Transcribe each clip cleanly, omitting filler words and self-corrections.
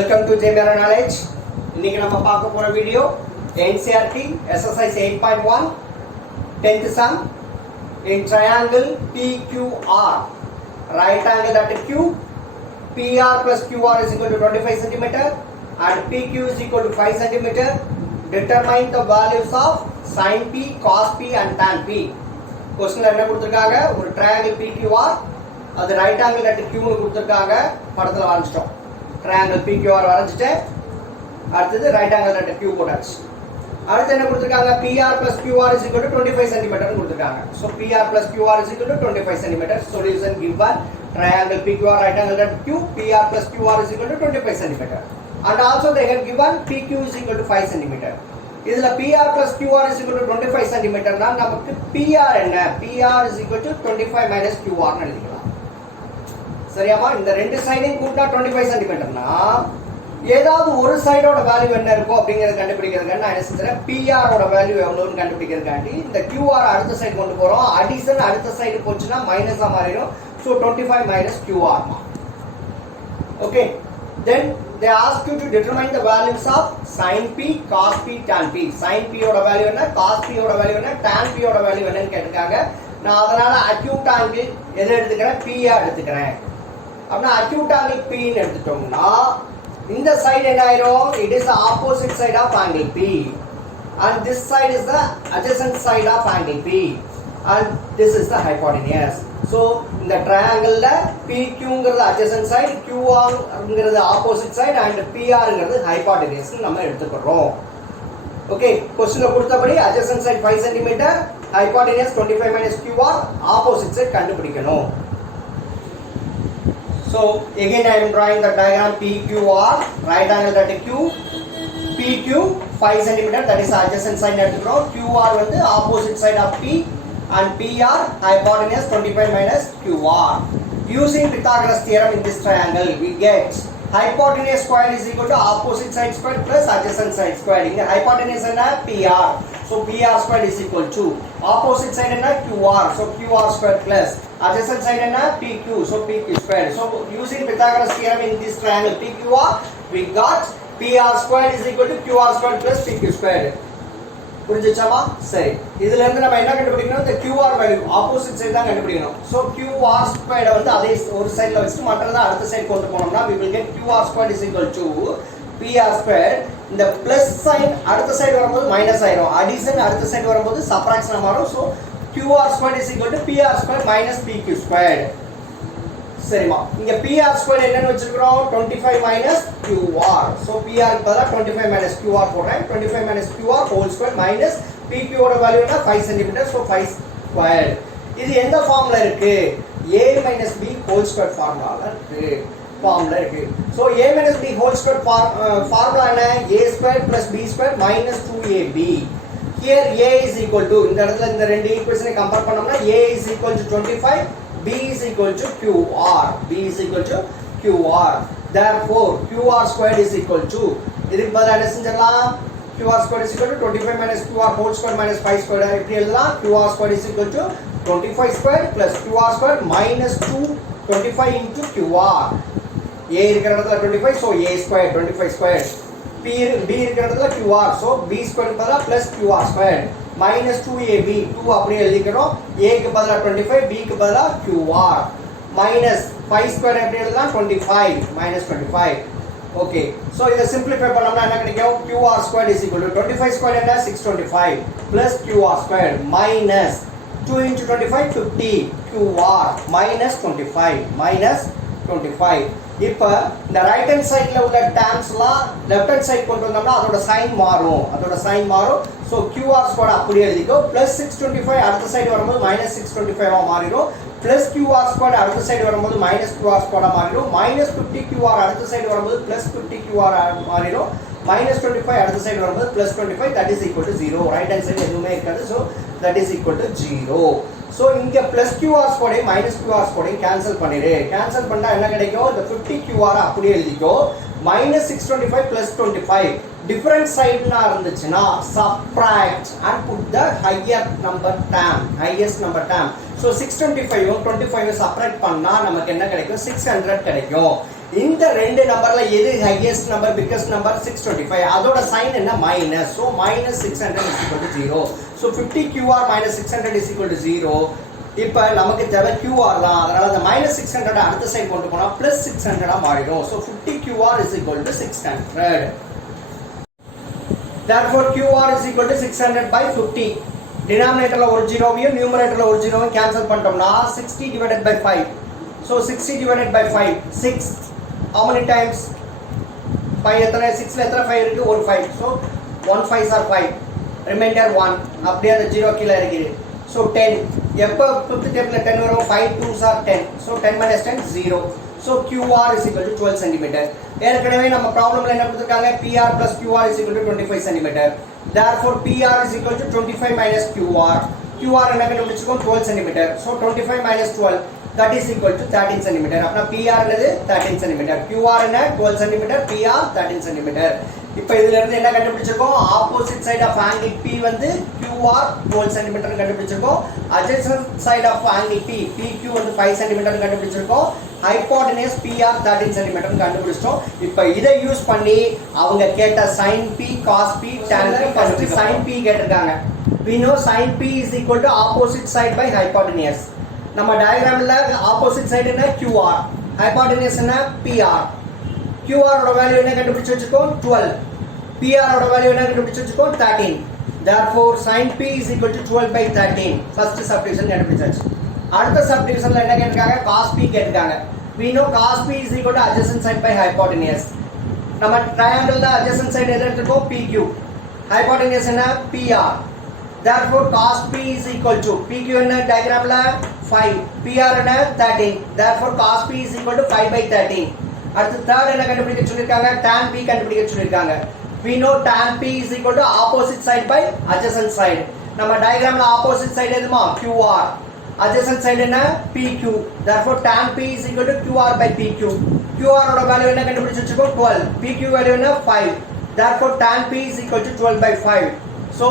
Welcome to JMera Knowledge. இன்னைக்கு நம்ம பார்க்க போற video NCERT exercise 8.1 10th sum in triangle PQR. Right angle at Q, PR plus QR is equal to 25 cm and PQ is equal to 5 cm. Determine the values of sin P, cos P and tan P. Question என்ன கொடுத்திருக்காங்க? ஒரு triangle PQR அது right angle at Q னு கொடுத்திருக்காங்க. படத்துல வரைஞ்சிட்டோம். triangle PQR வரைஞ்சிட்டு அடுத்து right angle at Q போட்டாச்சு. அடுத்து என்ன கொடுத்திருக்காங்க? PR plus QR is equal to 25 cm னு கொடுத்திருக்காங்க. So PR plus QR is equal to 25 cm. Solution given triangle PQR right angle at Q, PR plus QR is equal to 25 cm. And also they have given PQ is equal to 5 cm. இதுல PR plus QR is equal to 25 cm னா நமக்கு PR என்ன? PR is equal to 25 minus QR னு எழுதிக்கலாம். சரியாமா? இந்த ரெண்டு சைடையும் கூட்டினா 25 cm னா ஏதாவது ஒரு சைடோட வேல்யூ என்ன இருக்கும் அப்படிங்கறத கண்டுபிடிக்கிறதுக்கு நான் என்ன செஞ்சேன்? PR ஓட வேல்யூ எவ்வளவுன்னு கண்டுபிடிக்கிறதுக்காண்டி இந்த QR அடுத்த சைடு கொண்டு போறோம். அடிஷன் அடுத்த சைடு போச்சுனா மைனஸா மாறிடும். So 25 minus QR. Okay. Then they ask you to determine the values of sin P, cos P, tan P. Sin P ஓட வேல்யூ என்ன? cos P ஓட வேல்யூ என்ன? tan P ஓட வேல்யூ என்னன்னு கேட்டிருக்காங்க. நான் அதனால acute angle எதை எடுத்துக்கிறேன்? P ஆ எடுத்துக்கிறேன். அப்படினா acute angle P ன்னு எடுத்துட்டோம்னா இந்த சைடு என்ன ஆயிரும்? It is the opposite side of angle P and this side is the adjacent side of angle P and this is the hypotenuse. So இந்த triangle-ல PQ-ங்கிறது adjacent side, QR-ங்கிறது opposite side and PR-ங்கிறது hypotenuse நம்ம எடுத்துக்கிறோம். Okay, question-ல கொடுத்தபடி adjacent side 5 cm, hypotenuse 25 minus QR, opposite side கண்டுபிடிக்கணும். So again I am drawing the diagram PQR, right angle at Q, PQ 5 cm, that is adjacent side எடுத்துக்கிறோம். QR வந்து opposite side of P and PR hypotenuse 25 minus QR. Using Pythagoras theorem in this triangle we get hypotenuse squared is equal to opposite side squared plus adjacent side squared. இங்க hypotenuse என்ன? PR. So PR squared is equal to opposite side என்ன? QR. So QR squared plus adjacent side என்ன? PQ. So PQ squared. So using Pythagoras theorem in this triangle PQR we got PR squared is equal to QR squared plus PQ squared. புரிஞ்சுச்சாமா? சரி, இதுல இருந்து நம்ம என்ன கண்டுபிடிக்கணும்? இந்த QR value opposite side தான் கண்டுபிடிக்கணும். சோ QR ஸ்கொயர்ட் வந்து அதே ஒரு சைடுல வச்சிட்டு மற்றத அடுத்த சைடு கொண்டு போனோம்னா we will get QR squared is equal to PR squared. இந்த பிளஸ் சைன் அடுத்த சைடு வரும்போது மைனஸ் ஆயிடும். அடிஷன் அடுத்த சைடு வரும்போது சப்ட்ராக்ஷன் மாறும். So QR squared is equal to PR squared minus PQ squared. சரிமா, இங்க PR squared என்னன்னு வச்சிருக்கோம்? 25 minus QR. So PR க்கு பதிலா 25 minus QR போடுறேன். 25 minus QR whole square minus PQ ஓட வேல்யூ என்ன? 5 cm. So 5 squared. இது எந்த ஃபார்ம்ல இருக்கு? A minus B whole square ஃபார்முலால இருக்கு. ஃபார்முலா இருக்கு. So A minus B whole square formula என்ன? A squared plus B squared minus 2AB. Here A is equal to, இந்த இடத்துல இந்த ரெண்டு ஈக்குவேஷனை கம்பேர் பண்ணோம்னா A is equal to 25, B is equal to QR. B is equal to QR. Therefore, QR squared is equal to, இதுக்கு பதிலா என்ன செஞ்சிடலாம்? QR squared is equal to 25 minus QR whole square minus 5 squared. இப்படி எழுதலாம். QR squared is equal to 25 squared plus QR squared minus 25 into QR. A இருக்கிற இடத்துல 25, so A squared 25 squared. B இருக்கிற இடத்துல QR, so B squared பதிலா plus QR squared minus 2AB. 2 அப்படியே எழுதிக்கிறோம். A க்கு பதிலா 25, B க்கு பதிலா QR minus 5 squared எப்படி எழுதலாம்? 25 minus 25. Okay, so இத சிம்பிளிஃபை பண்ணோம்னா என்ன கிடைக்கும்? QR squared is equal to 25 squared என்ன? 625 plus QR squared minus 2 into 25 50 QR minus 25. இப்போ இந்த ரைட் ஹேண்ட் சைடுல உள்ள டேர்ம்ஸ்லாம் லெஃப்ட் ஹேண்ட் சைடு கொண்டு வந்தோம்னா அதோட சைன் மாறும். சோ QR ஸ்கொயர் அப்படியே எழுதிக்கோ. plus 625 அடுத்த சைடு வரும்போது minus 625 ஆ மாறிடும். plus QR ஸ்கொயர் அடுத்த சைடு வரும்போது minus QR ஸ்கொயர் ஆ மாறிடும். minus 50 QR அடுத்த சைடு வரும்போது plus 50 QR ஆ மாறிடும். minus 25 அடுத்த சைடு வரும்போது plus 25, that is equal to 0. Right hand side எதுவுமே இருக்காது. so that is equal to 0. So இங்க plus QR square minus QR square cancel பண்ணிரு. கேன்சல் பண்ணா என்ன கிடைக்கும்? இந்த 50 QR அப்படியே எழுதிக்கோ. minus 625 plus 25 different side னா இருந்துச்சுனா subtract and put the highest number term. So 625 25 subtract பண்ணா நமக்கு என்ன கிடைக்கும்? 600 கிடைக்கும். இந்த ரெண்டு நம்பர்ல எது ஹையஸ்ட் நம்பர் பிக்கஸ்ட் நம்பர் 625 அதோட சைன் என்ன minus so minus 600 is equal to 0 so 50 QR minus 600 is equal to 0 இப்போ நமக்கு தேவை QR தான் அதனால அந்த minus 600 அடுத்த சைடு கொண்டு போனா plus 600 ஆ மாறிடும் so 50 QR is equal to 600 therefore QR is equal to 600 by 50 denominatorல ஒரு ஜீரோவையும் நியூமரேட்டர்ல ஒரு ஜீரோவையும் கேன்சல் பண்ணிட்டோம்னா 60 divided by 5 so 60 divided by 5 6 how many times 5 எத்தனை 6 ல எத்தனை 5 இருக்கு ஒரு 5 so 1 5s are 5 remainder 1 அப்படியே அந்த ஜீரோ கீழ இருக்குது so 10 எப்ப 5th ஸ்டெப்ல 10 வரும் 5 2s are 10 so 10 minus 10 0 so QR is equal to 12 cm ஏற்கனவே நம்ம ப்ராப்ளம்ல என்ன கொடுத்திருக்காங்க PR plus QR is equal to 25 cm therefore PR is equal to 25 minus QR QR என்ன கண்டுபிடிச்சிருக்கோம் 12 cm so 25 minus 12 that is equal to 13 cm அப்பனா PR என்னது 13 cm QR என்ன 12 cm PR 13 cm இப்போ இதில இருந்து என்ன கண்டுபிடிச்சிருக்கோம் opposite side of angle P வந்து QR 12 cm கண்டுபிடிச்சிருக்கோம் adjacent side of angle P PQ வந்து 5 cm கண்டுபிடிச்சிருக்கோம் hypotenuse PR 13 cm கண்டுபிடிச்சிட்டோம் இப்போ இதை யூஸ் பண்ணி அவங்க கேட்ட sin P cos P tan P first sin P கேட்டிருக்காங்க we know sin P is equal to opposite side by hypotenuse நம்ம டயகிராம்ல ஆப்போசிட் சைடு என்ன QR ஹைபோடெனஸ் என்ன PR QR ஓட வேல்யூ என்ன கண்டுபிடிச்சு வச்சுக்கோ 12 PR ஓட வேல்யூ என்ன கண்டுபிடிச்சு வச்சுக்கோ 13 therefore sin P is equal to 12 by 13 first subdivision கண்டுபிடிச்சாச்சு அடுத்த சப்டிவிஷன்ல என்ன கேட்டிருக்காங்க cos P கேட்டிருக்காங்க we know cos P is equal to adjacent side by hypotenuse நம்ம ட்ரையாங்கிள்ல adjacent side எது எடுத்துக்கோ PQ hypotenuse என்ன PR therefore cos P is equal to PQ என்ன டயகிராம்ல 5 PR என்ன 13 therefore cos P is equal to 5 by 13 அடுத்து third என்ன கண்டுபிடிக்க சொல்லிருக்காங்க tan P கண்டுபிடிக்க சொல்லிருக்காங்க we know tan P is equal to opposite side by adjacent side நம்ம டயகிராம்ல opposite side எதுமா QR adjacent side என்ன PQ therefore tan P is equal to QR by PQ QR ஓட value என்ன கண்டுபிடிச்சு வச்சுக்கோ 12 PQ value என்ன 5 therefore tan P is equal to 12 by 5 so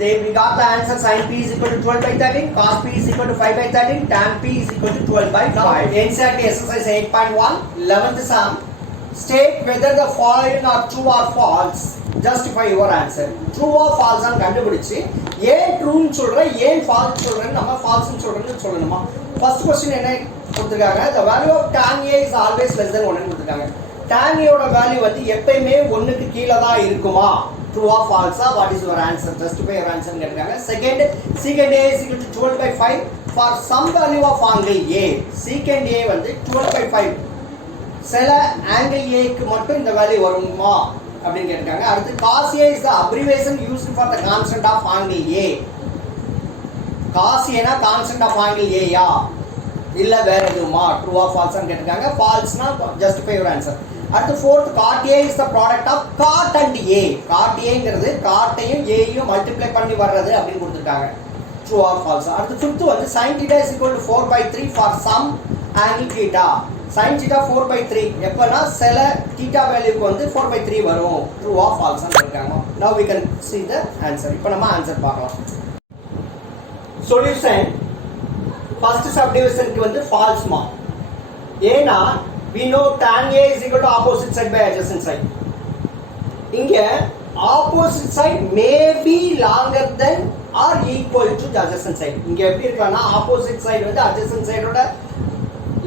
we got the answer sin P is equal to 12 by 13 cos P is equal to 5 by 13 tan P is equal to 12 by 5 NCERT exercise 8.1 11th sum state whether the following are true or false justify your answer true or false னு கண்டுபிடிச்சு ஏன் true னு சொல்ற ஏன் falls சொல்றன்னு நம்ம falls னு சொல்றன்னு சொல்லணுமா first question என்ன கொடுத்திருக்காங்க the value of tan A is always less than 1 னு கொடுத்திருக்காங்க tan A ஓட வேல்யூ வந்து எப்பவுமே 1 க்கு கீழ தான் இருக்குமா true or false what is your answer justify your answer கேட்காங்க second secant A is equal to 12 by 5 for some value of angle A secant A வந்து 12 by 5 சில angle A க்கு மட்டும் இந்த வேல்யூ வருமா அப்படினு கேட்காங்க அடுத்து cos A is the abbreviation used for the constant of angle A cos A னா constant of angle A யா இல்ல வேற எதுமா true or false னு கேட்காங்க false னா justify your answer அடுத்து fourth cot A is the product of cot and A cot A ங்கிறது cot ஐயும் A ஐயும் மல்டிப்ளை பண்ணி வர்றது அப்படி கொடுத்திருக்காங்க true or false அடுத்து fifth வந்து sin theta is equal to 4 by 3 for some angle theta sin theta 4 by 3 எப்பனா சில theta வேல்யூக்கு வந்து 4 by 3 வரும் true or false னு இருக்காங்க now we can see the answer இப்போ நம்ம ஆன்சர் பார்க்கலாம் சொல்யூஷன் ஃபர்ஸ்ட் சப்டிவிஷனுக்கு வந்து false மா ஏனா we know tan A is equal to opposite side by adjacent side இங்க opposite side may be longer than or equal to the adjacent side இங்க எப்படி இருக்கலாம்னா opposite side வந்து adjacent side ஓட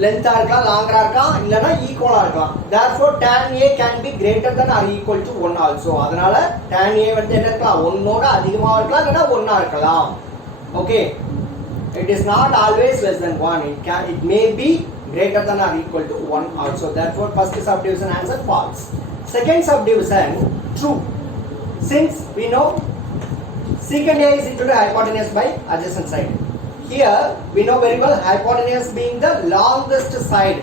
length இருக்கலாம் longer இருக்கலாம் இல்லனா equal இருக்கலாம் therefore tan A can be greater than or equal to 1 also அதனால tan A வந்து என்ன இருக்கலாம் 1 ஓட அதிகமா இருக்கலாம் இல்லனா 1 இருக்கலாம் okay it is not always less than 1 it may be greater than or equal to 1 also therefore first subdivision answer false second subdivision true since we know secant A is equal to hypotenuse by adjacent side here we know very well hypotenuse being the longest side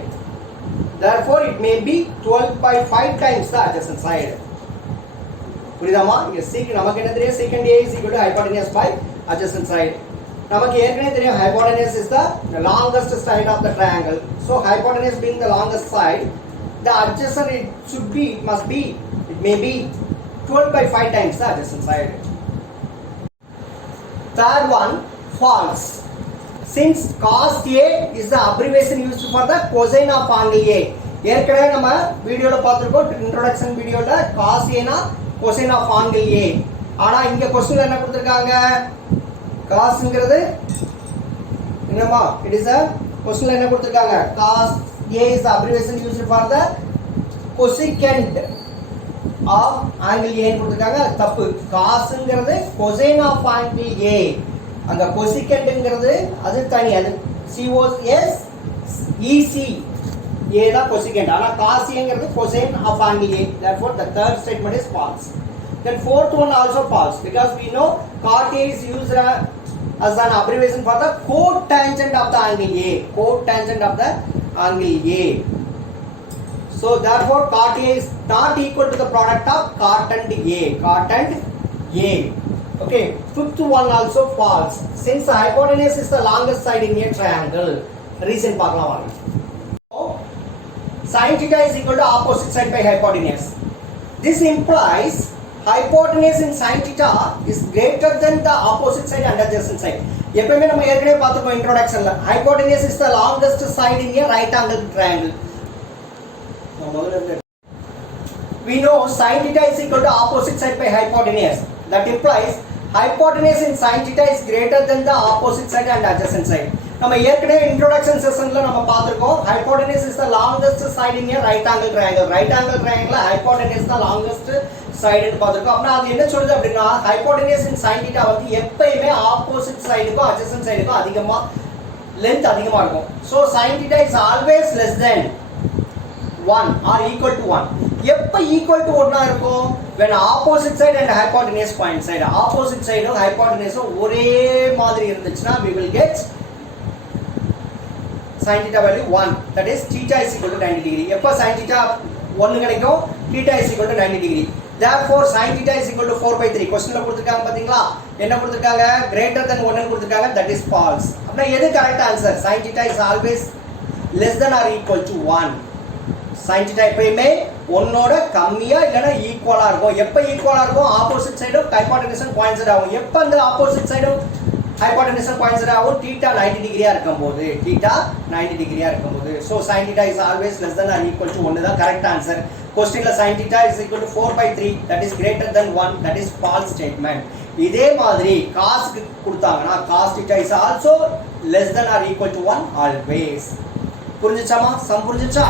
therefore it may be 12 by 5 times the adjacent side புரியுதாமா இங்க secant நமக்கு என்ன தெரியும் secant A is equal to hypotenuse by adjacent side நமக்கு ஏற்கனவே தெரியும் hypotenuse is the longest side of the triangle so hypotenuse being the longest side the adjacent it may be 12 by 5 times the adjacent side third one false since cos A is the abbreviation used for the cosine of angle A ஏற்கனவே நம்ம வீடியோல பார்த்திருக்கோம் introduction வீடியோல cos A னா cosine of angle A. ஆனா இங்க क्वेश्चनல என்ன கொடுத்திருக்காங்க cosங்கிறது என்னமா it is a क्वेश्चनல என்ன கொடுத்திருக்காங்க cos A is the abbreviation used for the cosecant of angle A ன்னு கொடுத்திருக்காங்க தப்பு cosங்கிறது cosine of angle A அங்க cosecantங்கிறது அது தனி அது COS EC A தான் cosecant ஆனா cos A ங்கிறது cosine of angle A therefore the third statement is false. Then fourth one also false because we know cot A is used as an abbreviation for the cotangent of the angle A, cotangent of the angle A. So therefore cot A is not equal to the product of cot and A, cot and A. Okay, fifth one also false since the hypotenuse is the longest side in a triangle. Reason பார்க்கலாம் வாங்க. Sin theta is equal to opposite side by hypotenuse. This implies hypotenuse in sin theta is greater than the opposite side and adjacent side. எப்பவுமே நம்ம ஏற்கனவே பார்த்திருக்கோம் இன்ட்ரோடக்ஷன்ல hypotenuse is the longest side in a right angle triangle. We know sin theta is equal to opposite side by hypotenuse. That implies hypotenuse in sin theta is greater than the opposite side and adjacent side. நம்ம ஏற்கனவே introduction செஷன்ல நம்ம பார்த்திருக்கோம் hypotenuse is the longest side in a right angle triangle. Right angle triangle hypotenuse தான் longest side ன்னு பார்த்திருக்கோம். அப்ப அது என்ன சொல்லுது அப்படினா hypotenuse in sin theta வந்து எப்பவுமே opposite sideக்கும் adjacent sideக்கும் அதிகமா length அதிகமா இருக்கும். So sin theta is always less than 1 or equal to 1. எப்ப equal to 1 ஆ இருக்கும் when opposite side and hypotenuse coincide. Opposite side and hypotenuse ஒரே மாதிரி இருந்துச்சுனா we will get sin theta value 1, that is theta is equal to 90 degree. எப்ப sin theta 1 கிடைக்கும் theta is equal to 90 degree. Therefore sin theta is equal to 4/3. क्वेश्चनல கொடுத்திருக்காங்க பாத்தீங்களா என்ன கொடுத்திருக்காங்க greater than 1 ன்னு கொடுத்திருக்காங்க, that is false. அப்ப எது correct answer sin theta is always less than or equal to 1. sin theta எப்பவுமே 1 ஓட கம்மியா இல்லனா ஈக்குவலா இருக்கும். எப்ப ஈக்குவலா இருக்கும் ஆப்போசிட் சைடும் ஹைபோடென்யூஸ் கோயின்சைட் ஆகும். எப்ப அந்த ஆப்போசிட் சைடும் hypotenuse coincide ஆகும் theta 90 டிகிரியா இருக்கும்போது, theta 90 டிகிரியா இருக்கும்போது. So sin theta is always less than or equal to 1 தான் கரெக்ட் ஆன்சர். क्वेश्चनல sin theta is equal to 4/3, that is greater than 1, that is false statement. இதே மாதிரி cos கொடுத்தாங்கன்னா cos theta is also less than or equal to 1 always. புரிஞ்சுச்சாமா? Some புரிஞ்சுச்சா?